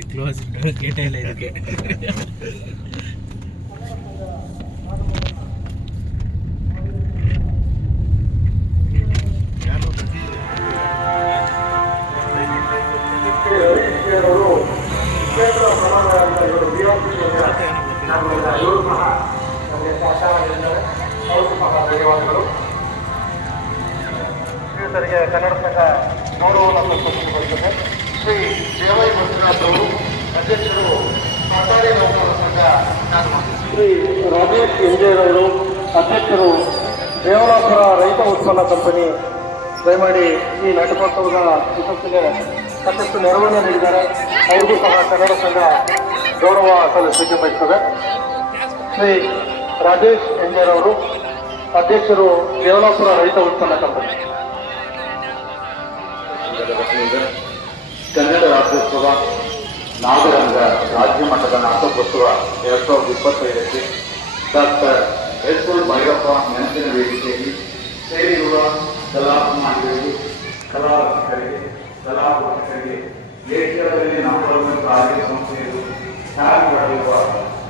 Close ಗೇಟೇ ಇಲ್ಲ ಇದಕ್ಕೆ. ಕನ್ನಡ ಸಂಘ ಗೌರವವನ್ನು ಪ್ರಸ್ತುತಪಡಿಸುತ್ತದೆ ಶ್ರೀ ದೇವೈ ಮಂಜುನಾಥ್ ಅಧ್ಯಕ್ಷರು ಸರ್ಕಾರಿ ನೌಕರರ ಸಂಘ ಶ್ರೀ ರಾಜೇಶ್ ಅವರು ಅಧ್ಯಕ್ಷರು ದೇವಲಾಪುರ ರೈತ ಉತ್ಪನ್ನ ಕಂಪನಿ. ದಯಮಾಡಿ ಈ ನಾಟಕೋತ್ಸವದ ಯಶಸ್ಸಿಗೆ ಸಾಕಷ್ಟು ನೆರವನ್ನು ನೀಡಿದ್ದಾರೆ. ಅವ್ರಿಗೂ ಸಹ ಕನ್ನಡ ಸಂಘ ಗೌರವ ಸಲ್ಲಿಸಲಿಕ್ಕೆ ಬಯಸ್ತದೆ. ಶ್ರೀ ರಾಜೇಶ್ ಎಂಜೇರವರು ಅಧ್ಯಕ್ಷರು ದೇವಲಾಪುರ ರೈತ ಉತ್ಪನ್ನ ಕಂಪನಿ. ಕನ್ನಡ ರಾಜ್ಯೋತ್ಸವ ನಾಗರಂಗ ರಾಜ್ಯ ಮಟ್ಟದ ನಾಟಕೋತ್ಸವ ಎರಡ್ ಸಾವಿರದ ಇಪ್ಪತ್ತೈದಕ್ಕೆ ಡಾಕ್ಟರ್ ಎಸ್ ಎಲ್ ಭೈರಪ್ಪ ನೆನಪಿನ ವೇದಿಕೆಯಲ್ಲಿ ಸೇರಿರುವ ಕಲಾಭಿಮಾನಿಗಳಿಗೆ ಕಲಾರಸಿಕರಿಗೆ ಕಲಾಪಕರಿಗೆ ಏಷ್ಯಾದಲ್ಲಿ ನಂಬರನ್ನು ಸಾರಿಗೆ ಸಂಸ್ಥೆಯನ್ನು ಖ್ಯಾತಿ ಪಡೆಯುವ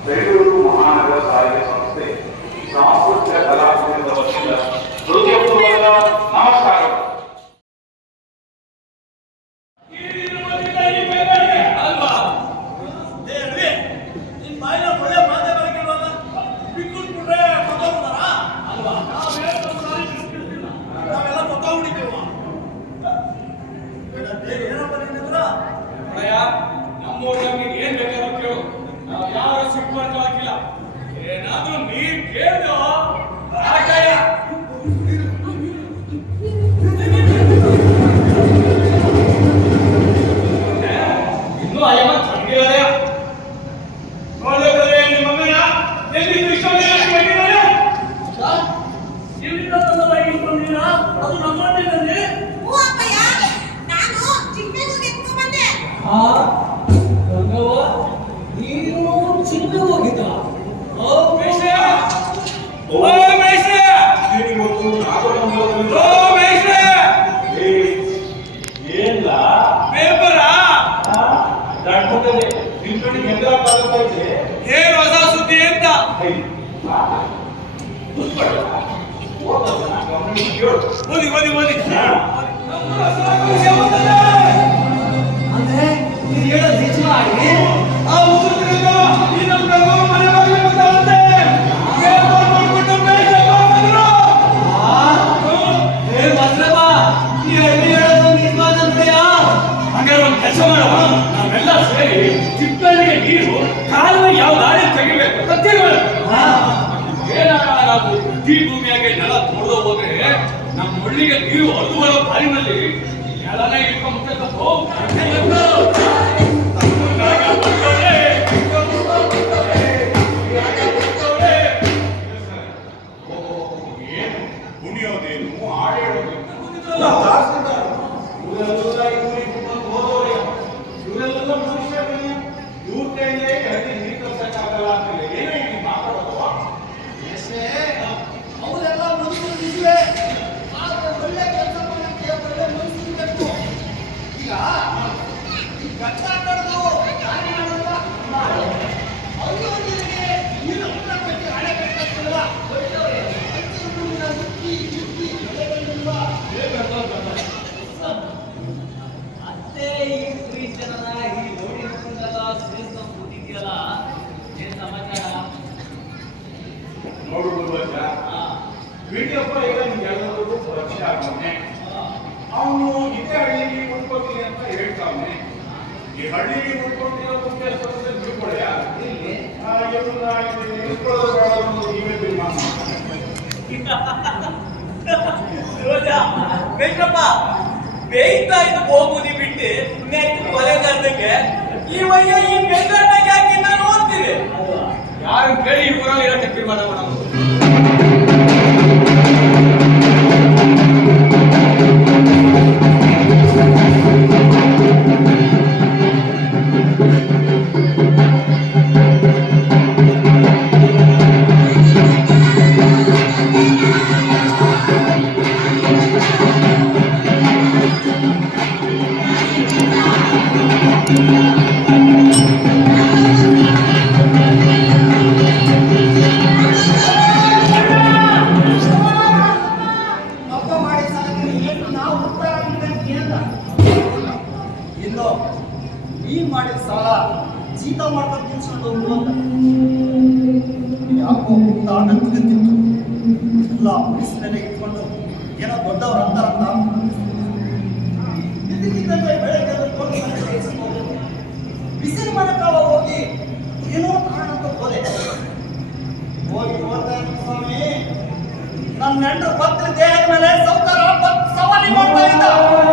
ಬೆಂಗಳೂರು ಮಹಾನಗರ ಸಾರಿಗೆ ಸಂಸ್ಥೆ ಸಾಂಸ್ಕೃತಿಕ ಕಲಾಕೃತಿಯ ವತಿಯಿಂದ ಹೃದಯಪೂರ್ವಕ ಆ ಕೆಲಸ ಮಾಡುವ ನಾವೆಲ್ಲ ಸೇರಿ ಚಿಕ್ಕಳ್ಳಿಗೆ ನೀರು ಕಾಲುವೆ ಯಾವ ದಾರಿ ತೆಗಿಬೇಕು ಅಂತ ನಾವು ಈ ಭೂಮಿಯಾಗೆ ನೆಲ ತೊಳೆದು ಹೋದ್ರೆ ನಮ್ಮ ಹಳ್ಳಿಗೆ ನೀರು ಹರಿದು ಬರೋ ಕಾಲಿನಲ್ಲಿ ನೆಲನೇ ಇಟ್ಕೊಂಡ್ಬಿಟ್ಟು ವಿಡಿಯಪ್ಪ ಈಗ ನಿಮ್ಗೆಲ್ಲರಿಗೂ ಪರಿಚಯ ಆಗ್ತಾನೆ ಅವನು ಇದೇ ಹಳ್ಳಿಗೆ ಉಳ್ಕೋತೀನಿ ಅಂತ ಹೇಳ್ತಾವನೆ ಈ ಹಳ್ಳಿಗೆ ಉಳ್ಕೊಂಡಿರೋ ಮುಖ್ಯ ತಿಳ್ಕೊಳ್ಳಿ. ನೀವೇ ತೀರ್ಮಾನ ಬೇಯ್ತಾ ಇದ್ದು ಹೋಗುದಿ ಬಿಟ್ಟು ನೆಟ್ ಕೊಲೆಗಾರ್ದಂಗೆ ಈ ವಯ್ಯ ಈ ಯಾಕೆ ನಾನು ಓದ್ತೀನಿ. ಯಾರು ಕೇಳಿ ಈ ಊರಲ್ಲಿ ಇರಕ್ಕೆ ತೀರ್ಮಾನ ಮಾಡೋದು ते मला सौकारात सवाली म्हणता येतात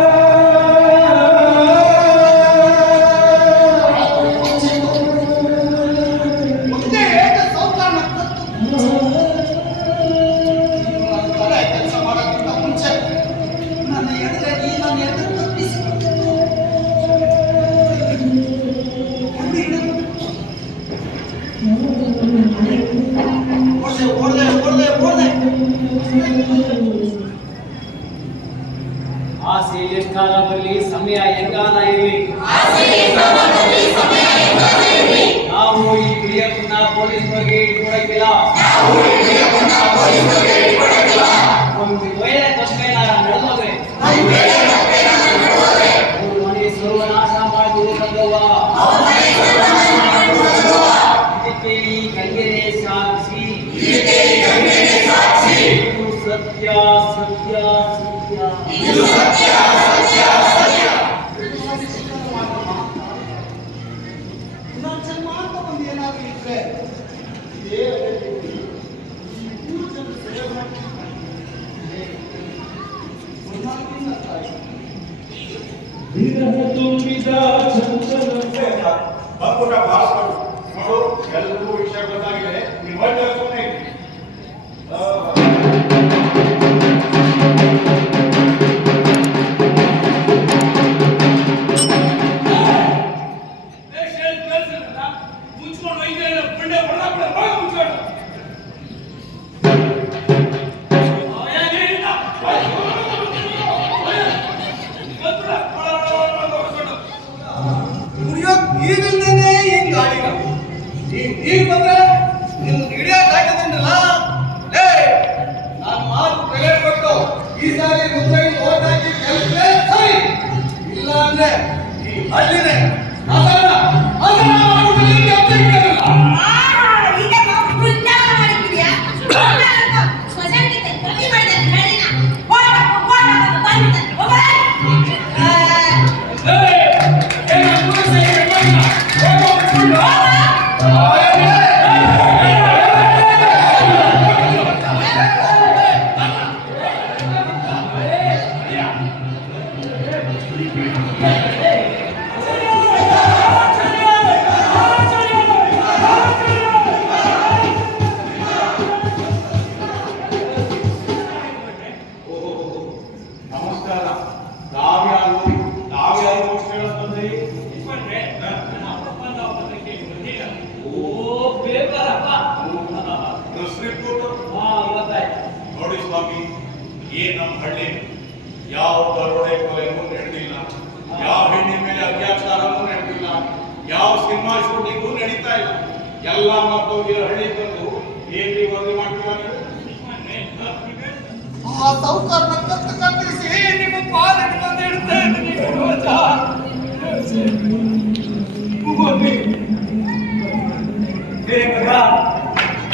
Como que no se ve no.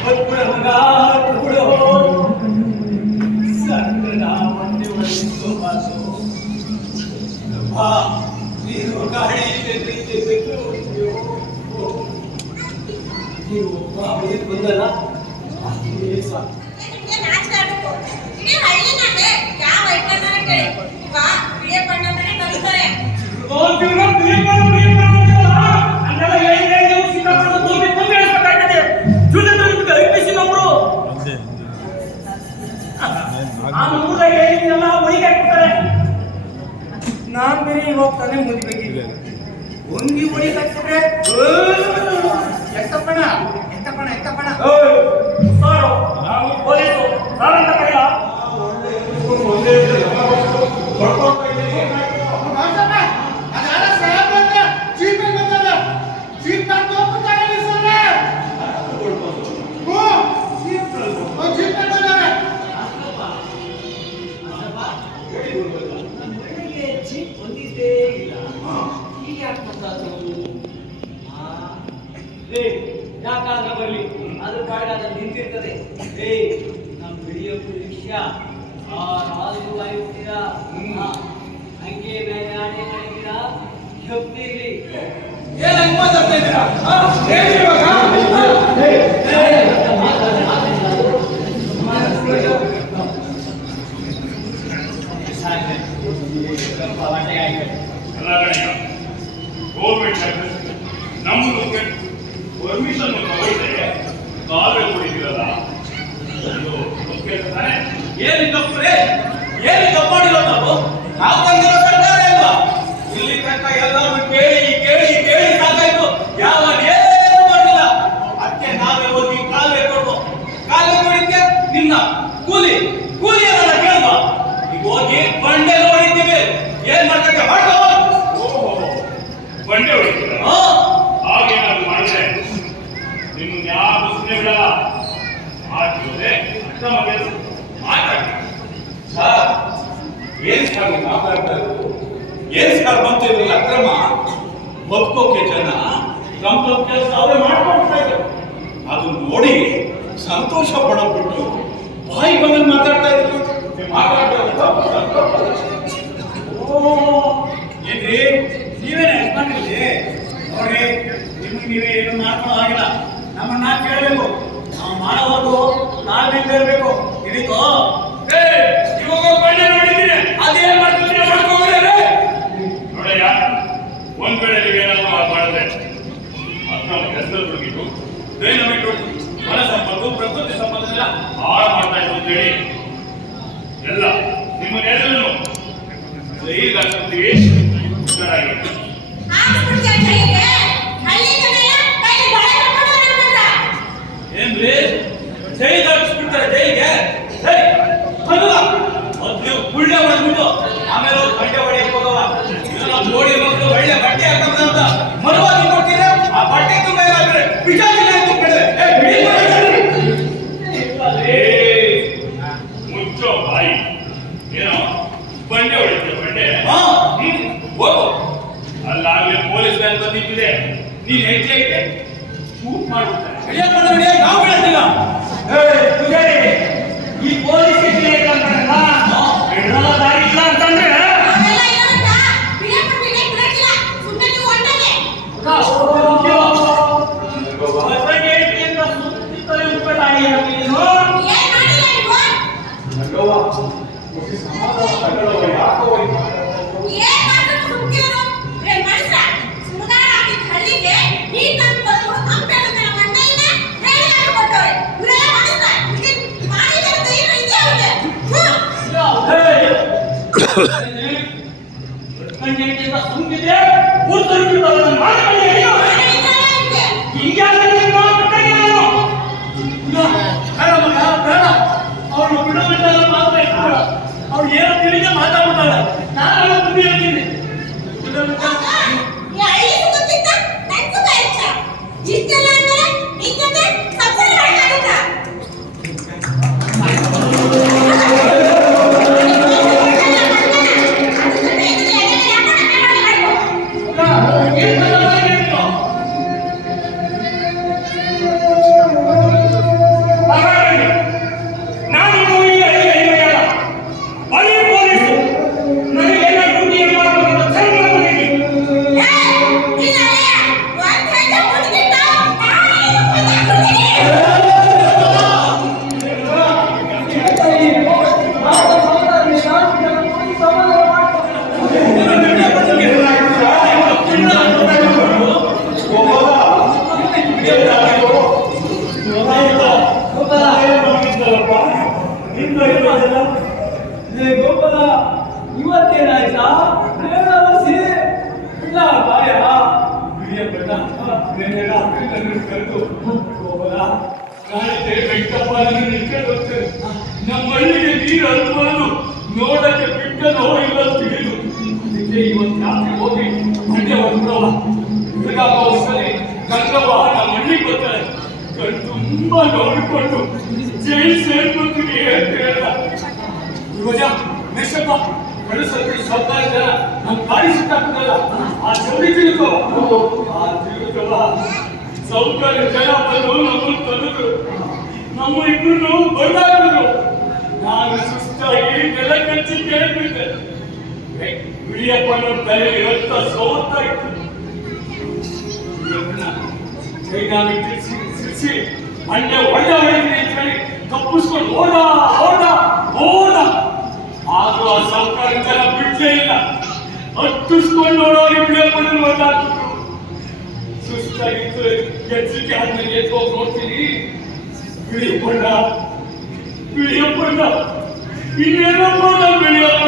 پر ಹೊಂದಿ ಹೋಗ್ತಾನೆ ಮುದಿಬೇಕಿದೆ ಹೊಂದಿ ಹೊಡಿ ತಕ್ಷಣ ಎತ್ತಪ್ಪಣ ಎತ್ತಪ್ಪಣ ಎತ್ತಪ್ಪಣ ಸಾರು. ನಾವು ಪೊಲೀಸು ಸಾರಂತ ಗಂಭೀರಿ ಏನು ಮಾತಾಡ್ತಾ ಇದ್ದೀರಾ ಹೇಳಿ ಇವಾಗ ಏಸ್ ಕಾರ್ ಬಂತು ಇದ್ರಲ್ಲಿ? ಅಕ್ರಮ? ಬದುಕೋಕೆ ಜನ? ತಮ್ಮ ತಮ್ಮ ಕೆಲಸ ಅವರೇ ಮಾಡ್ಕೊಳ್ತಾ ಇದ್ರು ಅದು ನೋಡಿ ಸಂತೋಷ ಪಡೋಬಿಟ್ಟು ಬಾಯಿ ಬಂದು ಮಾತಾಡ್ತಾ ಇದ್ರು. ಏನ್ರಿ? ನೀವೇನೇ ಯಜಮಾನಿರ್ಲಿ ನೋಡ್ರಿ, ನಿಮ್ಗೆ ನೀವೇ ಏನು ಮಾಡ್ಕೊಳ್ಳೋ ಆಗಿಲ್ಲ ನಮ್ಮನ್ನ ಕೇಳಬೇಕು. ನಾವು ಮಾಡೋವರೆಗೂ ತಾಳ್ಮೆಯಿಂದ ಇರಬೇಕು. ತಿಳಿತೋ? ಬೆಳೆಗಳಿಗೆ ನಾವು ಮಾಡದೆ ನಮ್ಮ ಹೆಸರು ಬಿಡಬೇಕು ಡೈನಮಿಕ್ ಮನ ಸಂಪತ್ತು, ಪ್ರಕೃತಿ ಸಂಪತ್ತನ್ನ ಹಾಳು ಮಾಡ್ತಾ ಇತ್ತು ಅಂತ ಹೇಳಿ ಎಲ್ಲ ನಿಮ್ಮ ಎಲ್ಲರೂ ಈಗ ಏನ್ರಿ ಜೈ ದಾಟಿಸ್ಬಿಡ್ತಾರೆ ಜೈಗೆ ಮೊದಲು ಕುಳ್ಳೆ ಮಾಡಿಬಿಟ್ಟು ಆಮೇಲೆ ಮೇಷಪ್ಪ ಕಳಿಸಲು ಸ್ವಲ್ಪ ಇದೆಯಲ್ಲ ನಮ್ಮ ಗಾಡಿ ಸಿಕ್ಕಾಕ್ತಲ್ಲ ಆ ಚೌಡಿ ತಿರುಗೋ ಆ ತಿರುಗಲ್ಲ ಸೌಕರ್ಯ ಜನ ಬಂದು ನಮ್ಮನ್ನು ತಂದರು ನಮ್ಮ ಇಬ್ಬರು ಬರಲಾಗಿದ್ರು ನಾನು ಸುಸ್ತಾಗಿ ನೆಲ ಕಚ್ಚಿ ಕೇಳ್ಬಿಟ್ಟೆ. ಬಿಳಿಯಪ್ಪನ ತಲೆ ಇವತ್ತ ಸೋತಾಯ್ತು ಕೈಗಾರಿಕೆ ತಿಳಿಸಿ ತಿಳಿಸಿ ಮಂಡ್ಯ ಒಳ್ಳೆ ಒಳ್ಳೆ ತಪ್ಪಿಸ್ಕೊಂಡು ಹೋದ ಹೋದ ಹೋದ ಆದ್ರೂ ಆ ಜನ ಬಿಡ್ಲೇ ಇಲ್ಲ. ಹತ್ತಿಸ್ಕೊಂಡು ನೋಡೋರಿ ಬಿಳಿಯಪ್ಪನ ಒದ್ದಾಡ್ಬಿಟ್ರು ಸುಸ್ತಾಗಿತ್ತು. ಎಚ್ಚರಿಕೆ ಆದ್ಮೇಲೆ ಎದ್ದು ಹೋಗಿ ನೋಡ್ತೀನಿ. ಬಿಳಿಯಪ್ಪಣ್ಣ ಬಿಳಿಯಪ್ಪಣ್ಣ ಇನ್ನೇನಪ್ಪ ಬಿಳಿಯಪ್ಪಣ್ಣ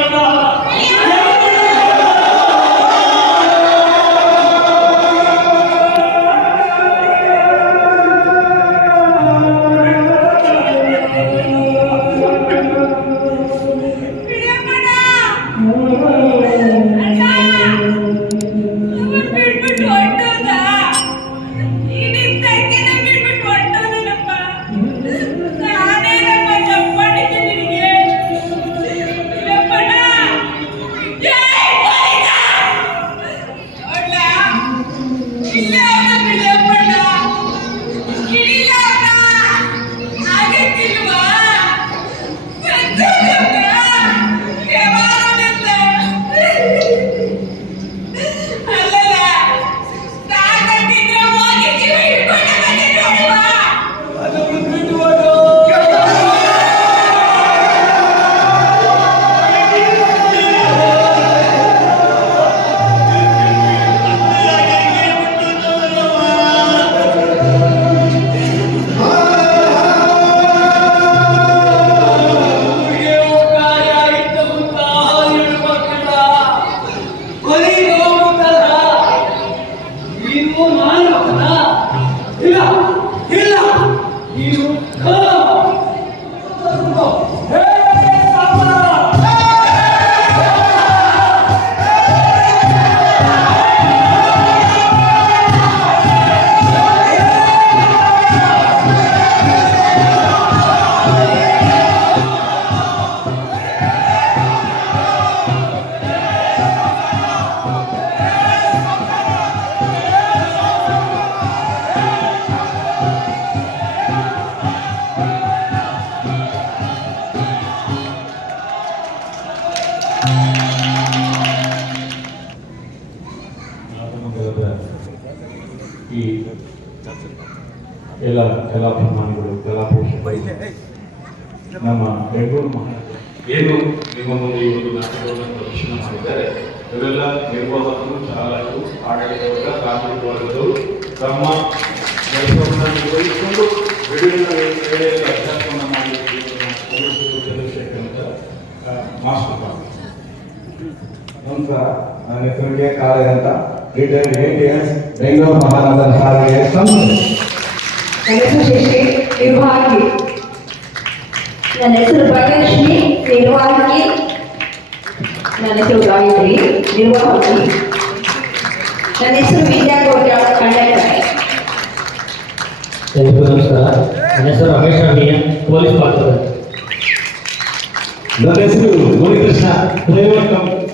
ಈ ಎಲ್ಲ ಕಲಾಭಿಮಾನಿಗಳು ಕಲಾಪೋಷಕರು ನಮ್ಮ ಬೆಂಗಳೂರು ಮಹಾನಗರ ಏನು ನಿಮ್ಮ ಮುಂದೆ ಈ ಒಂದು ನಾಟಕವನ್ನು ಪ್ರದರ್ಶನ ಮಾಡಿದ್ದಾರೆ? ಇವೆಲ್ಲ ನಿರ್ವಾಹಕರು, ಚಾಲಕರು ಆಡಳಿತ ವರ್ಗ ಕಾರ್ಮಿಕ ವರ್ಗದವರು ತಮ್ಮ ಕೆಲಸವನ್ನು ನಿರ್ವಹಿಸಿಕೊಂಡು ವಿಭಿನ್ನ ವೇಳೆಯಲ್ಲಿ ಮಾಡಿ ಚಂದ್ರಶೇಖರ್ ಅಂತ ಆ, ಮಾಸ್ಟರ್ ಪಾತ್ರ. ನಮಸ್ಕಾರ ನನ್ನ ಹೆಸರು ಕೆ ಕಾಳೆ ಅಂತ ರಿಟೈರ್ಡ್ ಎಸ್ ಬೆಂಗಳೂರು ಮಹಾನಗರ ಸಾರಿಗೆ ಸಂಸ್ಥೆ. ನನ್ನ ಹೆಸರು ಶಶಿ ನಿರ್ವಾಹಕಿ. ನನ್ನ ಹೆಸರು ಭಾಗ್ಯಲಕ್ಷ್ಮಿ ನಿರ್ವಾಹಕಿ. ನನ್ನ ಹೆಸರು ಗಾಯತ್ರಿ ನಿರ್ವಾಹಕಿ. ನನ್ನ ಹೆಸರು ವಿದ್ಯಾಗೌಡ ಕಂಡಕ್ಟರ್ ಎಲ್ರಿಗೂ ನಮಸ್ಕಾರ ನನ್ನ ಹೆಸರು ರಮೇಶ್ ರಾಮಯ್ಯ ಪೊಲೀಸ್ ಪಾತ್ರದಲ್ಲಿ. ನನ್ನ ಹೆಸರು ಮುನಿಕೃಷ್ಣ ಡ್ರೈವರ್ cum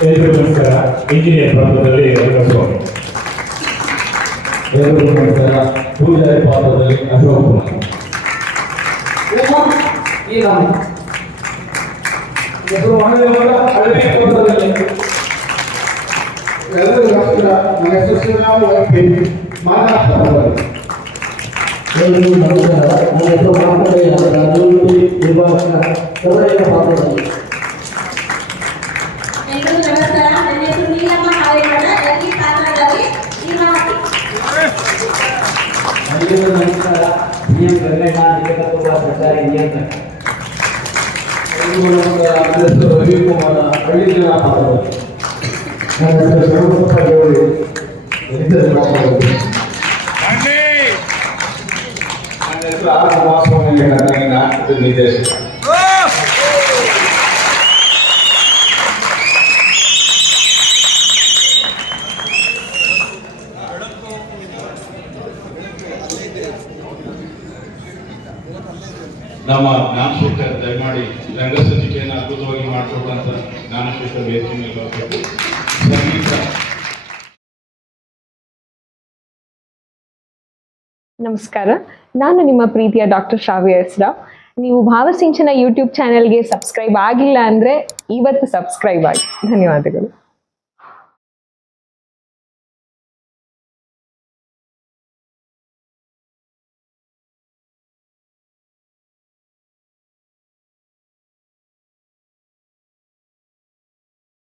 ಎಲ್ರಿಗೂ ನಮಸ್ಕಾರ ಇಂಜಿನಿಯರ್ ಪಾತ್ರದಲ್ಲಿ ರಂಗಸ್ವಾಮಿ ಎಲ್ರಿಗೂ ನಮಸ್ಕಾರ ಪೂಜಾರಿ ಪಾತ್ರದಲ್ಲಿ ಅಶೋಕ್ ಕುಮಾರ್ ಉಮಾ ಈರಾಮ್ ಹೆಸರು ಮಹಾದೇವರ ಹಳವೆ ಕೋಟದಲ್ಲಿ ಎಲ್ಲರಿಗೂ ನಮಸ್ಕಾರ ನನ್ನ ಹೆಸರು ಶ್ರೀರಾಮ್ ವೈಪಿ ಮಾನವ ಪಾತ್ರದಲ್ಲಿ ಎಲ್ರಿಗೂ ನಮಸ್ಕಾರ ನನ್ನ ಹೆಸರು ಮಾತುಕತೆ ರಾಜೂರಿ ಎಲ್ರಿಗೂ ನಮಸ್ಕಾರ. ನನ್ನ ಹೆಸರು ನೀಲಮ್ಮ ಹಾವೇಗೌಡ ಎಲ್ಲಿ ಎಲ್ರಿಗೂ ನಮಸ್ಕಾರ. ಸರ್ಕಾರಿ ನಿಯಂತ್ರಕ ಎಲ್ರಿಗೂ ನಮಸ್ಕಾರ ನನ್ನ ಹೆಸರು ರವಿಕುಮಾರ ಹಳ್ಳಿ ಜನ ಪಾತ್ರದಲ್ಲಿ ನಮ್ಮ ಜ್ಞಾನಶೇಖರ್ ದಯಮಾಡಿ ರಂಗಸಜ್ಜಿಕೆಯನ್ನು ಅದ್ಭುತವಾಗಿ ಮಾಡಿಕೊಟ್ಟಂತ ಜ್ಞಾನಶೇಖರ್ ವೇದಿಕೆ ಮೇಲೆ ಸಂಗೀತ. ನಮಸ್ಕಾರ. ನಾನು ನಿಮ್ಮ ಪ್ರೀತಿಯ ಡಾಕ್ಟರ್ ಶ್ರಾವ್ಯ ಹೆಸ್ರಾವ್ ನೀವು ಭಾವಸಿಂಚನ ಯೂಟ್ಯೂಬ್ ಚಾನೆಲ್ಗೆ ಸಬ್ಸ್ಕ್ರೈಬ್ ಆಗಿಲ್ಲ ಅಂದರೆ ಇವತ್ತು ಸಬ್ಸ್ಕ್ರೈಬ್ ಆಗಿ. ಧನ್ಯವಾದಗಳು.